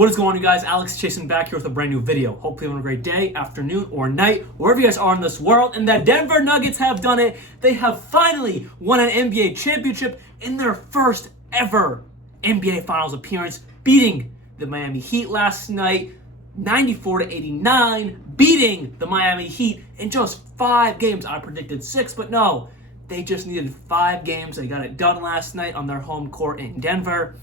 What is going on, you guys? Alex Chasen back here with a brand new video. Hopefully you're having a great day, afternoon, or night, wherever you guys are in this world. And the Denver Nuggets have done it. They have finally won an NBA championship in their first ever NBA Finals appearance, beating the Miami Heat last night, 94-89, beating the Miami Heat in just 5 games. I predicted 6, but no, they just needed 5 games. They got it done last night on their home court in Denver.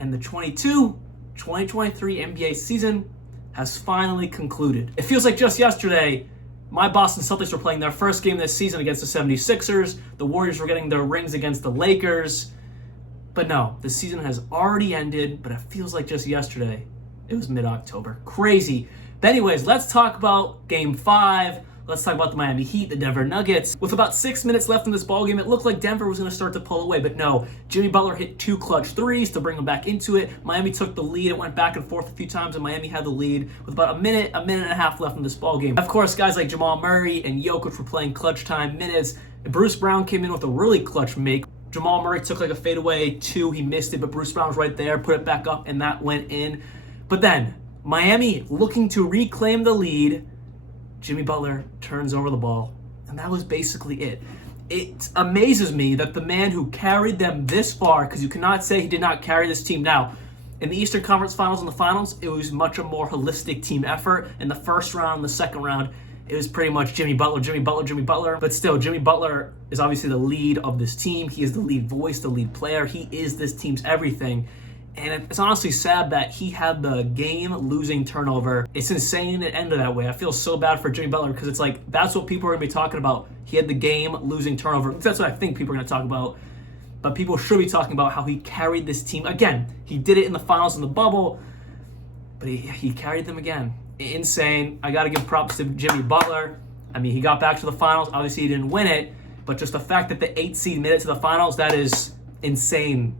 And the 2023 NBA season has finally concluded. It feels like just yesterday, my Boston Celtics were playing their first game this season against the 76ers. The Warriors were getting their rings against the Lakers. But no, the season has already ended, but it feels like just yesterday. It was mid-October. Crazy. But anyways, let's talk about Game 5. Let's talk about the Miami Heat, the Denver Nuggets. With about 6 minutes left in this ballgame, it looked like Denver was going to start to pull away, but no. Jimmy Butler hit 2 clutch threes to bring them back into it. Miami took the lead. It went back and forth a few times, and Miami had the lead with about a minute and a half left in this ballgame. Of course, guys like Jamal Murray and Jokic were playing clutch time minutes. Bruce Brown came in with a really clutch make. Jamal Murray took like a fadeaway 2. He missed it, but Bruce Brown was right there, put it back up, and that went in. But then, Miami looking to reclaim the lead. Jimmy Butler turns over the ball, and that was basically it. It amazes me that the man who carried them this far, because you cannot say he did not carry this team. Now, in the Eastern Conference Finals and the Finals, it was much a more holistic team effort. In the first round, the second round, it was pretty much Jimmy Butler, Jimmy Butler, Jimmy Butler. But still, Jimmy Butler is obviously the lead of this team. He is the lead voice, the lead player. He is this team's everything. And it's honestly sad that he had the game-losing turnover. It's insane it ended that way. I feel so bad for Jimmy Butler because it's like that's what people are going to be talking about. He had the game-losing turnover. That's what I think people are going to talk about. But people should be talking about how he carried this team. Again, he did it in the finals in the bubble, but he carried them again. Insane. I got to give props to Jimmy Butler. I mean, he got back to the finals. Obviously, he didn't win it, but just the fact that the 8th seed made it to the finals, that is insane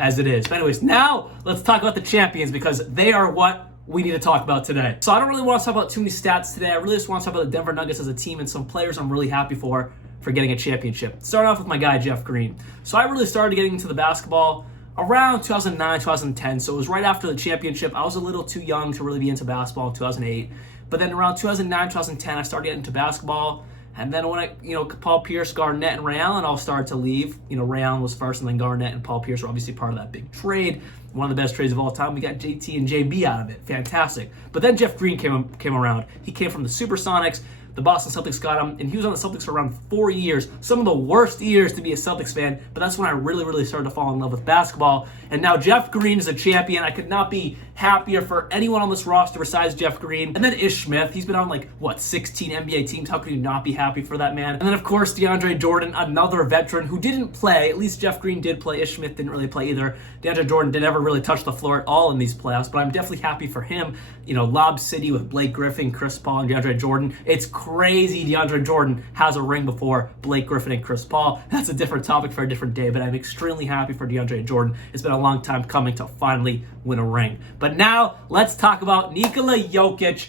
as it is. But anyways, now let's talk about the champions because they are what we need to talk about today. So I don't really want to talk about too many stats today. I really just want to talk about the Denver Nuggets as a team and some players I'm really happy for getting a championship. Starting off with my guy, Jeff Green. So I really started getting into the basketball around 2009, 2010. So it was right after the championship. I was a little too young to really be into basketball in 2008. But then around 2009, 2010, I started getting into basketball. And then when Paul Pierce, Garnett, and Ray Allen all started to leave, Ray Allen was first, and then Garnett and Paul Pierce were obviously part of that big trade. One of the best trades of all time. We got JT and JB out of it. Fantastic. But then Jeff Green came around. He came from the Supersonics. The Boston Celtics got him, and he was on the Celtics for around 4 years. Some of the worst years to be a Celtics fan, but that's when I really, really started to fall in love with basketball. And now Jeff Green is a champion. I could not be happier for anyone on this roster besides Jeff Green. And then Ish Smith. He's been on 16 NBA teams. How could you not be happy for that man? And then, of course, DeAndre Jordan, another veteran who didn't play. At least Jeff Green did play. Ish Smith didn't really play either. DeAndre Jordan didn't ever really touch the floor at all in these playoffs, but I'm definitely happy for him. Lob City with Blake Griffin, Chris Paul, and DeAndre Jordan. It's crazy DeAndre Jordan has a ring before Blake Griffin and Chris Paul. That's a different topic for a different day, but I'm extremely happy for DeAndre Jordan. It's been a long time coming to finally win a ring. But now, let's talk about Nikola Jokic,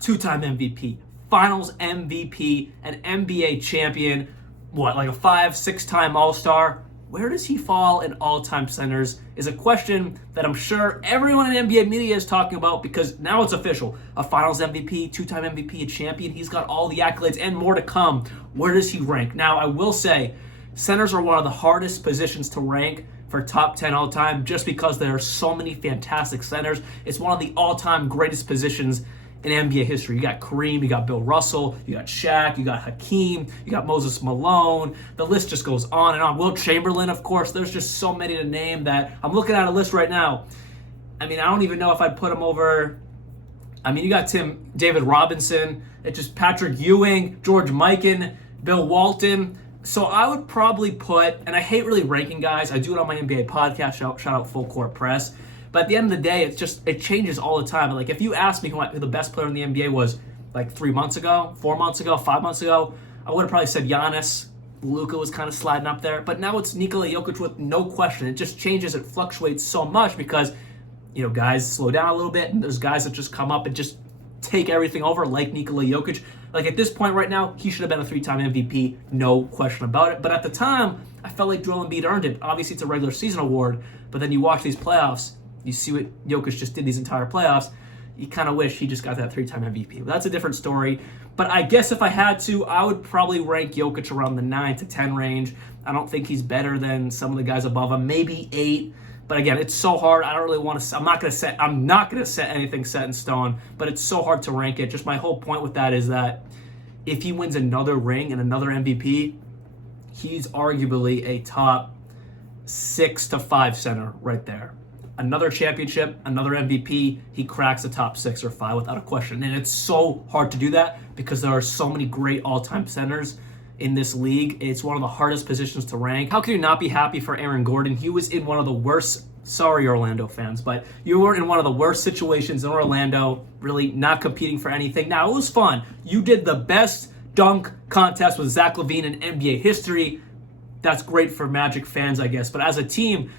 2-time MVP, Finals MVP, an NBA champion, a 5-6-time All-Star. Where does he fall in all-time centers is a question that I'm sure everyone in NBA media is talking about because now it's official. A Finals MVP, 2-time MVP, a champion. He's got all the accolades and more to come. Where does he rank? Now, I will say centers are one of the hardest positions to rank for top 10 all-time just because there are so many fantastic centers. It's one of the all-time greatest positions in NBA history. You got Kareem, you got Bill Russell, you got Shaq, you got Hakeem, you got Moses Malone. The list just goes on and on. Wilt Chamberlain, of course. There's just so many to name that I'm looking at a list right now. I don't even know if I'd put him over. You got David Robinson, it's just Patrick Ewing, George Mikan, Bill Walton. So I would probably put, and I hate really ranking guys. I do it on my NBA podcast. Shout out Full Court Press. But at the end of the day, it changes all the time. If you asked me who the best player in the NBA was 3 months ago, 4 months ago, 5 months ago, I would have probably said Giannis. Luka was kind of sliding up there. But now it's Nikola Jokic with no question. It just changes. It fluctuates so much because, guys slow down a little bit. And there's guys that just come up and just take everything over like Nikola Jokic. At this point right now, he should have been a 3-time MVP. No question about it. But at the time, I felt like Joel Embiid earned it. Obviously, it's a regular season award. But then you watch these playoffs, you see what Jokic just did these entire playoffs, you kind of wish he just got that 3-time MVP. But that's a different story. But I guess if I had to, I would probably rank Jokic around the 9 to 10 range. I don't think he's better than some of the guys above him, maybe 8. But again, it's so hard. I don't really want to. I'm not going to set anything set in stone. But it's so hard to rank it. Just my whole point with that is that if he wins another ring and another MVP, he's arguably a top 6 to 5 center right there. Another championship, another MVP, he cracks the top 6 or 5 without a question. And it's so hard to do that because there are so many great all-time centers in this league. It's one of the hardest positions to rank. How can you not be happy for Aaron Gordon? He was in one of the worst, sorry Orlando fans, but you were in one of the worst situations in Orlando, really not competing for anything. Now, it was fun. You did the best dunk contest with Zach LaVine in NBA history. That's great for Magic fans, I guess. But as a team,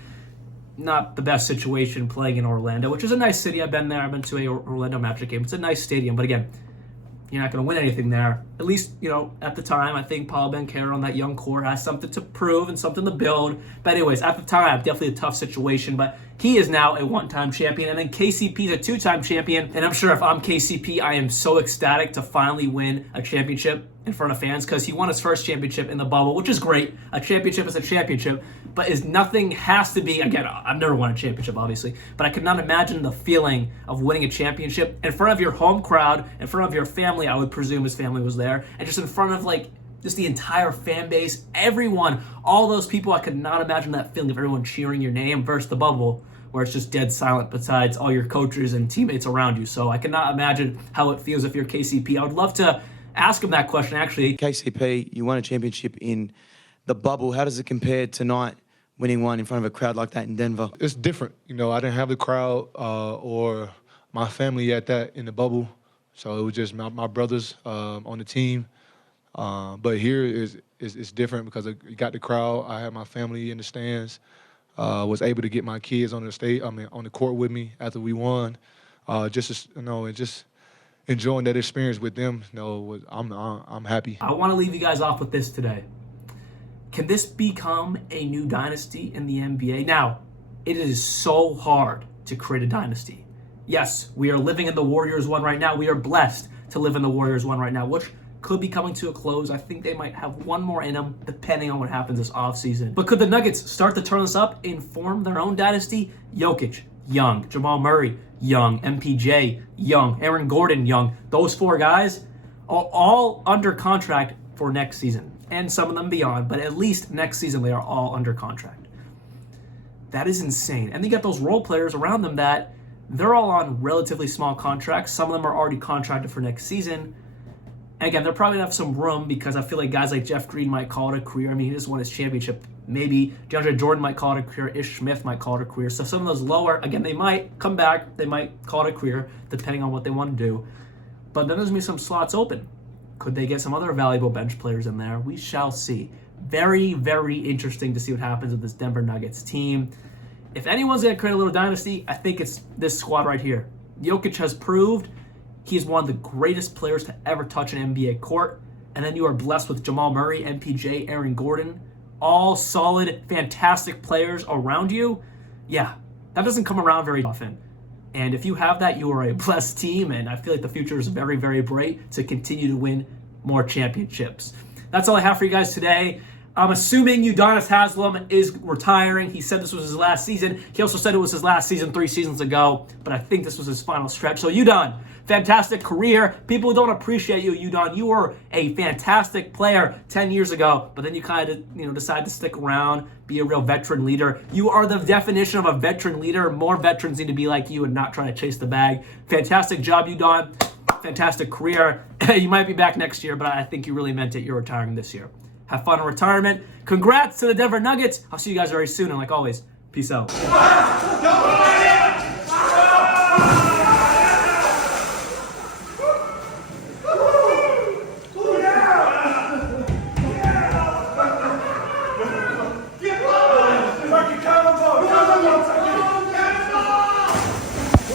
not the best situation playing in Orlando, which is a nice city. I've been there. I've been to a Orlando Magic game. It's a nice stadium. But again, you're not going to win anything there. At least, at the time, I think Paul Banchero on that young core has something to prove and something to build. But anyways, at the time, definitely a tough situation. But he is now a one-time champion. And then KCP is a 2-time champion. And I'm sure if I'm KCP, I am so ecstatic to finally win a championship in front of fans because he won his first championship in the bubble, which is great. A championship is a championship. But nothing has to be, again, I've never won a championship, obviously, but I could not imagine the feeling of winning a championship in front of your home crowd, in front of your family. I would presume his family was there, and just in front of, just the entire fan base, everyone, all those people. I could not imagine that feeling of everyone cheering your name versus the bubble, where it's just dead silent besides all your coaches and teammates around you. So I cannot imagine how it feels if you're KCP. I would love to ask him that question, actually. KCP, you won a championship in the bubble. How does it compare tonight, winning one in front of a crowd like that in Denver? It's different. I didn't have the crowd or my family at that in the bubble. So it was just my brothers on the team. But here it's different because I got the crowd. I had my family in the stands. Was able to get my kids on the court with me after we won. And just enjoying that experience with them. I'm happy. I want to leave you guys off with this today. Can this become a new dynasty in the NBA? Now, it is so hard to create a dynasty. Yes, we are living in the Warriors one right now. We are blessed to live in the Warriors one right now, which could be coming to a close. I think they might have one more in them, depending on what happens this offseason. But could the Nuggets start to turn this up and form their own dynasty? Jokic, young. Jamal Murray, young. MPJ, young. Aaron Gordon, young. Those 4 guys are all under contract for next season. And some of them beyond, but at least next season they are all under contract. That is insane. And they got those role players around them that they're all on relatively small contracts. Some of them are already contracted for next season. And again, they're probably going to have some room because I feel like guys like Jeff Green might call it a career. I mean, he just won his championship. Maybe DeAndre Jordan might call it a career. Ish Smith might call it a career. So some of those lower, again, they might come back. They might call it a career depending on what they want to do. But then there's going to be some slots open. Could they get some other valuable bench players in there? We shall see. Very, very interesting to see what happens with this Denver Nuggets team. If anyone's going to create a little dynasty, I think it's this squad right here. Jokic has proved he's one of the greatest players to ever touch an NBA court. And then you are blessed with Jamal Murray, MPJ, Aaron Gordon, all solid, fantastic players around you. Yeah, that doesn't come around very often. And if you have that, you are a blessed team, and I feel like the future is very, very bright to continue to win more championships. That's all I have for you guys today. I'm assuming Udonis Haslem is retiring. He said this was his last season. He also said it was his last season 3 seasons ago, but I think this was his final stretch. So Udon, fantastic career. People don't appreciate you, Udon. You were a fantastic player 10 years ago, but then you kind of decide to stick around, be a real veteran leader. You are the definition of a veteran leader. More veterans need to be like you and not trying to chase the bag. Fantastic job, Udon. Fantastic career. You might be back next year, but I think you really meant it. You're retiring this year. Have fun in retirement. Congrats to the Denver Nuggets. I'll see you guys very soon, and like always, peace out.